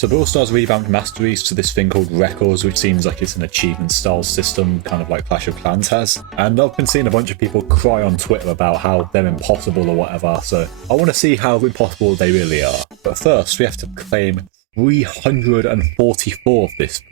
So Brawl Stars revamped masteries to this thing called records, which seems like it's an achievement style system, kind of like Clash of Clans has. And I've been seeing a bunch of people cry on Twitter about how they're impossible or whatever, so I want to see how impossible they really are. But first, we have to claim 344 of this.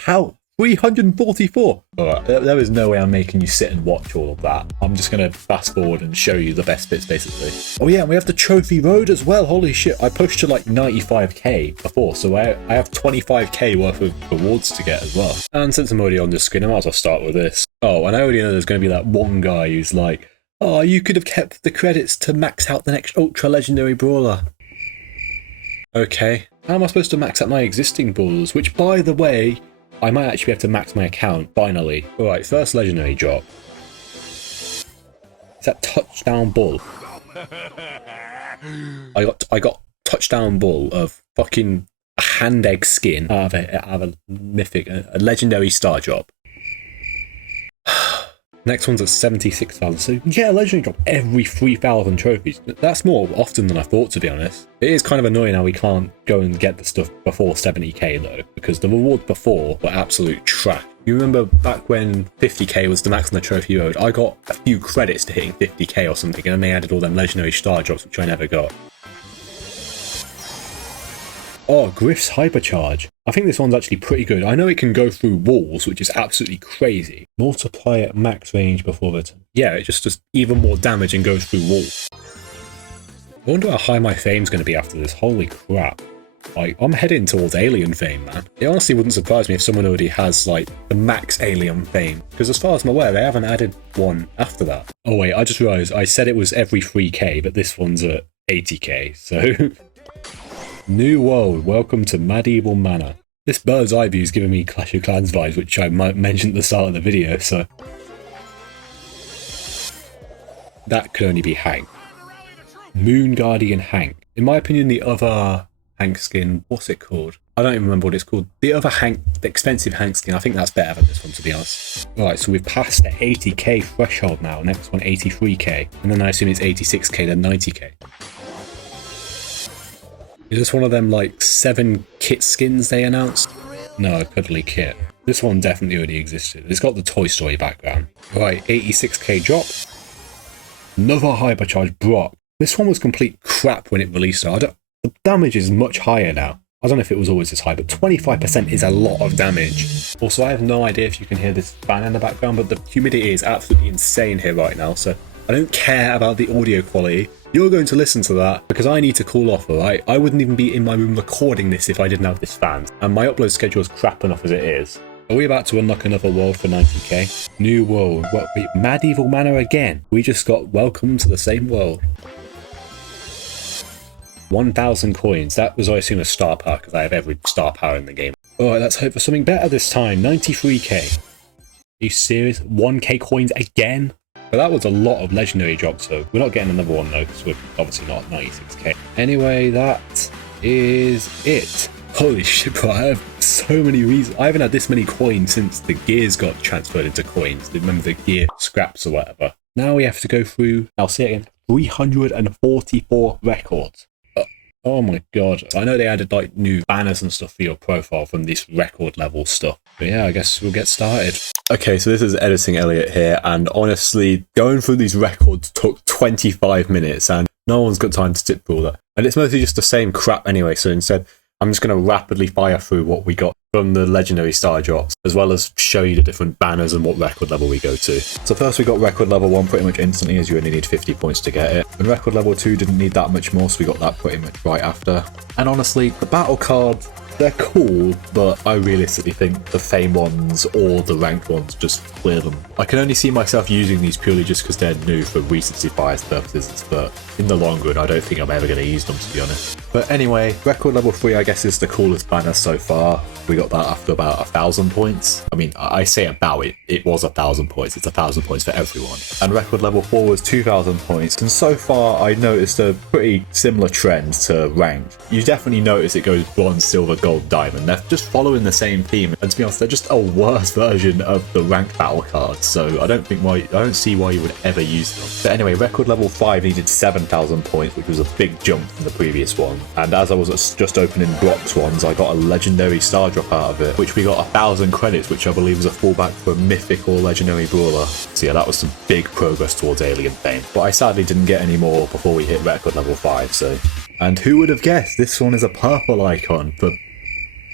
How? 344! Alright, there is no way I'm making you sit and watch all of that. I'm just going to fast forward and show you the best bits, basically. Oh yeah, and we have the trophy road as well. Holy shit, I pushed to like 95k before, so I have 25k worth of rewards to get as well. And since I'm already on this screen, I might as well start with this. Oh, and I already know there's going to be that one guy who's like, oh, you could have kept the credits to max out the next ultra legendary brawler. Okay, how am I supposed to max out my existing brawlers? Which, by the way, I might actually be able to max my account, finally. Alright, first legendary drop. Is that Touchdown Bull? I got Touchdown Bull of fucking a hand egg skin out of a mythic, a legendary star drop. Next one's at 76,000, so you get a legendary drop every 3,000 trophies. That's more often than I thought, to be honest. It is kind of annoying how we can't go and get the stuff before 70k though, because the rewards before were absolute trash. You remember back when 50k was the max on the trophy road, I got a few credits to hitting 50k or something, and then they added all them legendary star drops, which I never got. Oh, Griff's Hypercharge. I think this one's actually pretty good. I know it can go through walls, which is absolutely crazy. Multiply at max range before the turn. Yeah, it just does even more damage and goes through walls. I wonder how high my fame's going to be after this. Holy crap. Like, I'm heading towards alien fame, man. It honestly wouldn't surprise me if someone already has, like, the max alien fame. Because as far as I'm aware, they haven't added one after that. Oh wait, I just realised I said it was every 3k, but this one's at 80k, so... New world, welcome to Medieval Manor. This bird's eye view is giving me Clash of Clans vibes, which I might mention at the start of the video, so... That could only be Hank. Moon Guardian Hank. In my opinion, the other Hank skin, what's it called? I don't even remember what it's called. The other Hank, the expensive Hank skin, I think that's better than this one, to be honest. Right, so we've passed the 80k threshold now. Next one, 83k. And then I assume it's 86k, then 90k. Is this one of them, like, 7 kit skins they announced? No, a cuddly kit. This one definitely already existed. It's got the Toy Story background. Right, 86k drop. Another Hypercharge Brock. This one was complete crap when it released. The damage is much higher now. I don't know if it was always this high, but 25% is a lot of damage. Also, I have no idea if you can hear this fan in the background, but the humidity is absolutely insane here right now, so I don't care about the audio quality. You're going to listen to that because I need to cool off, alright? I wouldn't even be in my room recording this if I didn't have this fan. And my upload schedule is crap enough as it is. Are we about to unlock another world for 90k? New world. What? Wait, Medieval Manor again? We just got welcome to the same world. 1,000 coins. That was, I assume, a star power because I have every star power in the game. Alright, let's hope for something better this time. 93k. Are you serious? 1k coins again? But that was a lot of legendary drops, so we're not getting another one though, because we're obviously not at 96k. Anyway, that is it. Holy shit, bro, I have so many reasons. I haven't had this many coins since the gears got transferred into coins. Remember the gear scraps or whatever. Now we have to go through, I'll say it again, 344 records. Oh my god. I know they added like new banners and stuff for your profile from this record level stuff. But yeah, I guess we'll get started. Okay, so this is Editing Elliot here, and honestly, going through these records took 25 minutes, and no one's got time to sit through all that. And it's mostly just the same crap anyway, so instead, I'm just going to rapidly fire through what we got from the legendary star drops, as well as show you the different banners and what record level we go to. So first we got record level 1 pretty much instantly, as you only need 50 points to get it. And record level 2 didn't need that much more, so we got that pretty much right after. And honestly, the battle cards, they're cool, but I realistically think the fame ones or the ranked ones, just clear them. I can only see myself using these purely just because they're new for recency bias purposes, but in the long run, I don't think I'm ever going to use them, to be honest. But anyway, record level 3 I guess is the coolest banner so far. We got that after about 1,000 points. I mean, I say about it, it was 1,000 points. It's 1,000 points for everyone. And record level 4 was 2,000 points. And so far, I noticed a pretty similar trend to ranked. You definitely notice it goes bronze, silver, gold, diamond. They're just following the same theme. And to be honest, they're just a worse version of the ranked battle cards. So I don't see why you would ever use them. But anyway, record level 5 needed 7,000 points, which was a big jump from the previous one. And as I was just opening blocks ones, I got a legendary star drop out of it, which we got 1,000 credits, which I believe is a fallback for a mythic or legendary brawler. So yeah, that was some big progress towards alien fame. But I sadly didn't get any more before we hit record level 5, so... And who would have guessed this one is a purple icon for,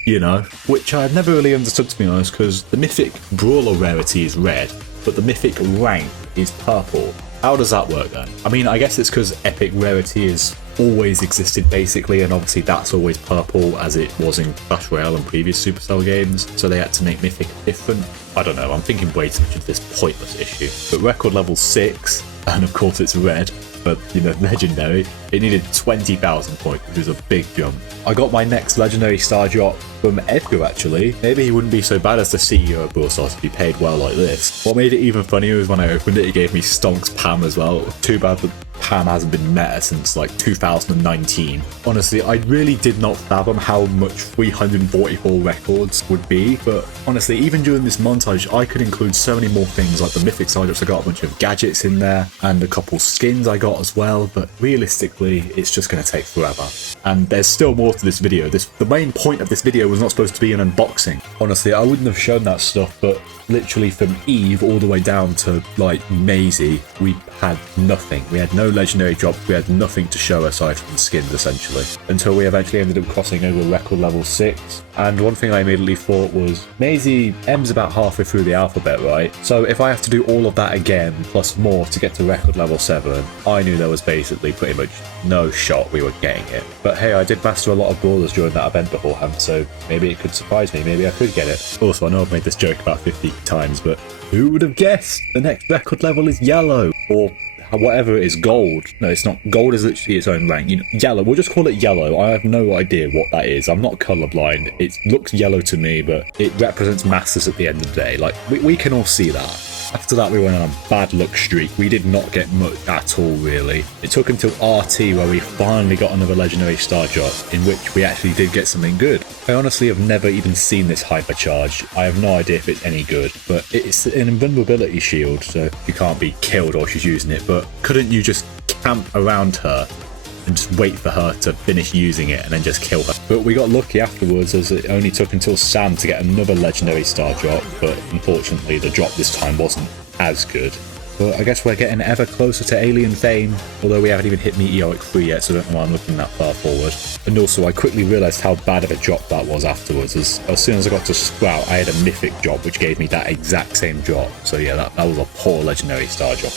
you know, which I've never really understood, to be honest, because the mythic brawler rarity is red, but the mythic rank is purple. How does that work then? I mean, I guess it's because epic rarity has always existed basically, and obviously that's always purple as it was in Clash Royale and previous Supercell games, so they had to make mythic different. I don't know, I'm thinking way too much of this pointless issue. But record level 6, and of course it's red, but you know, legendary, it needed 20,000 points, which was a big jump. I got my next legendary star drop from Edgar actually. Maybe he wouldn't be so bad as the CEO of Brawl Stars if he paid well like this. What made it even funnier was when I opened it, he gave me Stonks Pam as well. Too bad that Pam hasn't been meta since like 2019. Honestly, I really did not fathom how much 344 records would be, but honestly, even during this montage, I could include so many more things, like the mythic side drops. I got a bunch of gadgets in there and a couple skins I got as well, but realistically, it's just going to take forever. And there's still more to this video. The main point of this video was not supposed to be an unboxing. Honestly, I wouldn't have shown that stuff, but literally from Eve all the way down to like Maisie, we had nothing. We had no legendary drops, we had nothing to show aside from the skins essentially, until we eventually ended up crossing over record level 6. And one thing I immediately thought was, Maisie M's about halfway through the alphabet, right? So if I have to do all of that again, plus more to get to record level 7, I knew there was basically pretty much no shot we were getting it. But hey, I did master a lot of brawlers during that event beforehand, so maybe it could surprise me, maybe I could get it. Also, I know I've made this joke about 50 times, but who would have guessed? The next record level is yellow, or whatever it is, gold. No, it's not. Gold is literally its own rank. You know, yellow. We'll just call it yellow. I have no idea what that is. I'm not colorblind. It looks yellow to me, but it represents masters at the end of the day. Like, we can all see that. After that, we went on a bad luck streak. We did not get much at all, really. It took until RT where we finally got another legendary star drop, in which we actually did get something good. I honestly have never even seen this hypercharge. I have no idea if it's any good, but it's an invulnerability shield, so you can't be killed while she's using it. But couldn't you just camp around her and just wait for her to finish using it and then just kill her? But we got lucky afterwards, as it only took until Sam to get another legendary star drop, but unfortunately the drop this time wasn't as good. But I guess we're getting ever closer to alien fame, although we haven't even hit Meteoric 3 yet, so I don't know why I'm looking that far forward. And also, I quickly realised how bad of a drop that was afterwards, as soon as I got to Sprout, I had a mythic drop, which gave me that exact same drop. So yeah, that was a poor legendary star drop.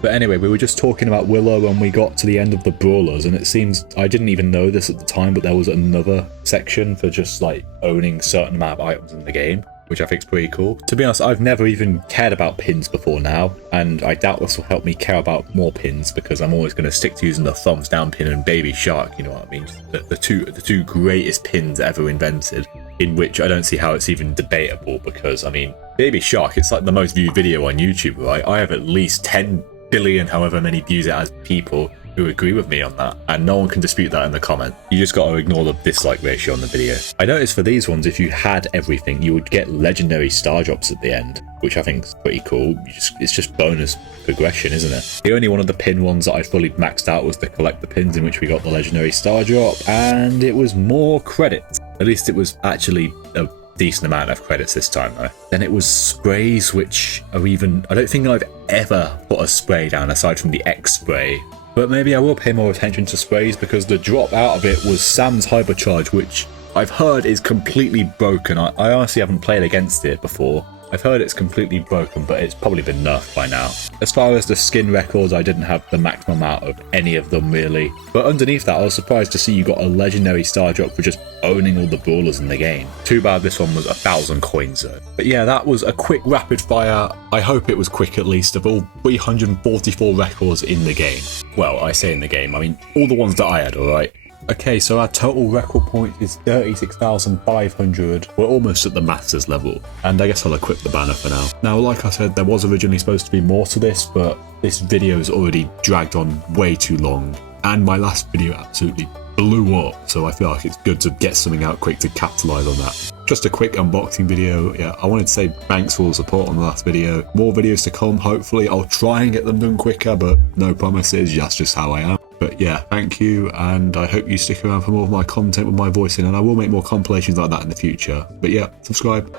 But anyway, we were just talking about Willow when we got to the end of the brawlers, and it seems, I didn't even know this at the time, but there was another section for just like owning a certain amount of items in the game, which I think is pretty cool. To be honest, I've never even cared about pins before now, and I doubt this will help me care about more pins, because I'm always going to stick to using the thumbs down pin and Baby Shark, you know what I mean? The two greatest pins ever invented, in which I don't see how it's even debatable, because, I mean, Baby Shark, it's like the most viewed video on YouTube, right? I have at least 10 billion, however many views it has, people who agree with me on that, and no one can dispute that in the comment. You just got to ignore the dislike ratio on the video. I noticed for these ones, if you had everything, you would get legendary star drops at the end, which I think is pretty cool. It's just bonus progression, isn't it? The only one of the pin ones that I fully maxed out was the collect the pins, in which we got the legendary star drop, and it was more credits. At least it was actually a decent amount of credits this time though. Then it was sprays, which are even, I don't think I've ever put a spray down aside from the X spray, but maybe I will pay more attention to sprays, because the drop out of it was Sam's hypercharge, which I've heard is completely broken. I honestly haven't played against it before. I've heard it's completely broken, but it's probably been nerfed by now. As far as the skin records, I didn't have the maximum out of any of them really. But underneath that, I was surprised to see you got a legendary star drop for just owning all the brawlers in the game. Too bad this one was 1,000 coins though. But yeah, that was a quick rapid fire. I hope it was quick at least, of all 344 records in the game. Well, I say in the game, I mean all the ones that I had, alright? Okay, so our total record point is 36,500. We're almost at the Masters level, and I guess I'll equip the banner for now. Now, like I said, there was originally supposed to be more to this, but this video is already dragged on way too long, and my last video absolutely blew up, so I feel like it's good to get something out quick to capitalize on that. just a quick unboxing video. Yeah, I wanted to say thanks for all the support on the last video. More videos to come, hopefully. I'll try and get them done quicker, but no promises. That's just how I am. But yeah, thank you, and I hope you stick around for more of my content with my voice in, and I will make more compilations like that in the future. But yeah, subscribe.